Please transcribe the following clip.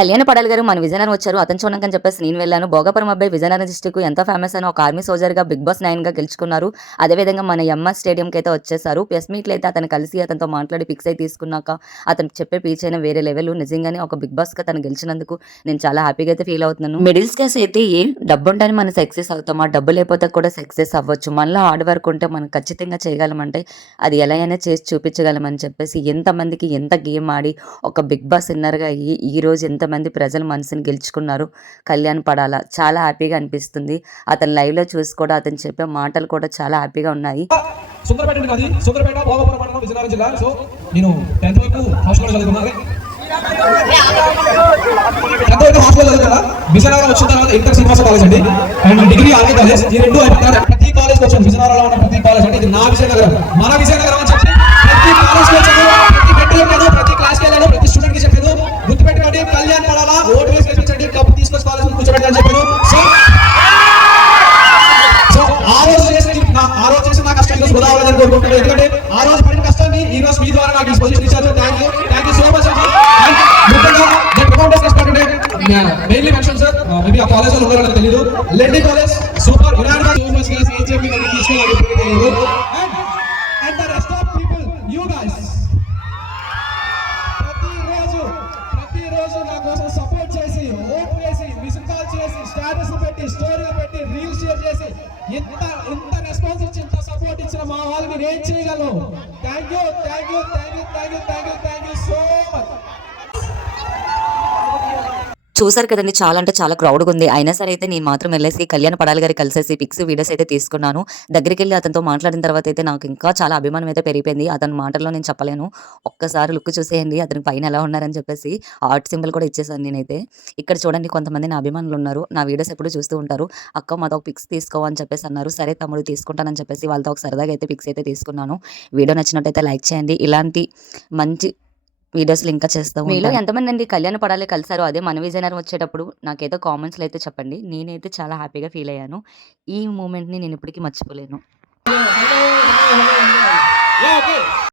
కళ్యాణ పడాలి గారు మన విజయనగరం వచ్చారు. అతను చూడకని చెప్పేసి నేను వెళ్ళాను. భోగాపురం అబ్బాయి విజయనగరం డిస్ట్రిక్ట్ ఎంతో ఫేమస్ అయిన ఒక ఆర్మీ సోల్జర్‌గా 'బిగ్ బాస్ 9'గా గెలుచుకున్నారు. అదేవిధంగా మన ఎంఆర్ స్టేడియంకి అయితే వచ్చేసారు. ప్రెస్ మీట్‌లో అయితే అతను కలిసి అతనితో మాట్లాడి పిక్స్ అయితే తీసుకున్నాక అతను చెప్పే స్పీచ్ అయినా వేరే లెవెల్. నిజంగానే ఒక 'బిగ్ బాస్‌గా తను గెలిచినందుకు నేను చాలా హ్యాపీగా అయితే ఫీల్ అవుతున్నాను. మిడిల్ క్లాస్ అయితే డబ్బుంటేనే మనం సక్సెస్ అవుతాం. ఆ డబ్బు లేకపోతే కూడా సక్సెస్ అవ్వచ్చు. మనలో హార్డ్ వర్క్ ఉంటే మనం ఖచ్చితంగా చేయగలమంటే అది ఎలా అయినా చేసి చూపించగలమని చెప్పేసి ఎంతమందికి ఎంత గేమ్ ఆడి ఒక 'బిగ్ బాస్' విన్నర్‌గా అయ్యి ఈరోజు ఎంతమంది ప్రజల మనసుని గెలుచుకున్నారు కళ్యాణ్ పడాల. చాలా హ్యాపీగా అనిపిస్తుంది. అతను లైవ్‌లో చూసి కూడా అతను చెప్పే మాటలు కూడా చాలా హ్యాపీగా ఉన్నాయి. సుందరపేట నాది. సుందరపేట భోగాపురం మండలం విజయనగరం జిల్లా. సో నేను 10th వరకు హాస్టల్లో చదువుకున్నాను. 10th వరకు హాస్టల్లో చదువుకున్నా. విజయనగరం వచ్చిన తర్వాత ఇంటర్ శ్రీనివాస కాలేజ్ అండి అండ్ డిగ్రీ ఆర్కే కాలేజ్. ఈ రెండు అయిపోయిన ప్రతి కాలేజ్కి వచ్చాను. విజయనగరంలో ఉన్న ప్రతి కాలేజ్ అంటే ఇది నా విజయనగరం, మన విజయనగరం అని చెప్పి ప్రతి కాలేజ్కి వచ్చాను. ప్రతి బెడ్రూమ్ వెళ్ళాను, ప్రతి క్లాస్కి వెళ్ళాను, ప్రతి స్టూడెంట్ కి చెప్పాను గుర్తుపెట్టుకోండి కళ్యాణ్ పడాలా, ఓటు వేసి గెలిపించండి, కప్పు తీసుకొచ్చి కాలేజ్ కూర్చోబెట్టని చెప్పాను. సో ఆ రోజు చేసిన నా కష్టం ఈరోజు వృధా అవ్వలేదని కోరుకుంటున్నాను. ఎందుకంటే ఆ రోజు పడిన కష్టాన్ని ఈ రోజు మీ ద్వారా నాకు ఈ పొజిషన్ ఇచ్చారు. థ్యాంక్ యూ సో మచ్ అండి. మెయిన్లీ మెన్షన్ సార్ మేబీ ఆ కాలేజ్ లో ఉన్నారో తెలియదు. లెండి college super United so much guys. ఏం చెప్పి నాకు తీసుకోవాలి తెలియదు. And the rest of people you guys ప్రతిరోజు నా కోసం సపోర్ట్ చేసి ఓట్ వేసి మిస్డ్ కాల్ చేసి స్టేటస్ పెట్టి స్టోరీలు పెట్టి రీల్స్ షేర్ చేసి ఇంత రెస్పాన్స్ ఇచ్చి ఇంత సపోర్ట్ ఇచ్చిన మా వాళ్ళని నేను ఏం చేయగలను. Thank you so much. చూసారు కదండి, చాలా అంటే చాలా క్రౌడ్‌గా ఉంది. అయినా సరే అయితే నేను మాత్రం వెళ్ళేసి కళ్యాణ పడాలి గారికి కలిసేసి పిక్స్, వీడియోస్ అయితే తీసుకున్నాను. దగ్గరికెళ్ళి అతనితో మాట్లాడిన తర్వాత అయితే నాకు ఇంకా చాలా అభిమానం అయితే పెరిగిపోయింది. అతని మాటల్లో నేను చెప్పలేను. ఒక్కసారి లుక్ చూసేయండి అతని పైన ఎలా ఉన్నారని చెప్పేసి హార్ట్ సింబల్ కూడా ఇచ్చేసాను నేనైతే. ఇక్కడ చూడండి కొంతమంది నా అభిమానులు ఉన్నారు. నా వీడియోస్ ఎప్పుడు చూస్తూ ఉంటారు. అక్క మాతో ఒక పిక్స్ తీసుకో అని చెప్పేసి అన్నారు. సరే తమ్ముడు తీసుకుంటానని చెప్పేసి వాళ్ళతో ఒక సరదాగా అయితే పిక్స్ అయితే తీసుకున్నాను. వీడియో నచ్చినట్టయితే లైక్ చేయండి. ఇలాంటి మంచి వీడియోస్‌లో ఇంకా చేస్తూ మీలో ఎంతమంది అండి కళ్యాణ పడాలి కలిసారో అదే మన విజయనగరం వచ్చేటప్పుడు నాకైతే కామెంట్స్‌లో అయితే చెప్పండి. నేనైతే చాలా హ్యాపీగా ఫీల్ అయ్యాను. ఈ మూమెంట్‌ని నేను ఇప్పటికీ మర్చిపోలేను.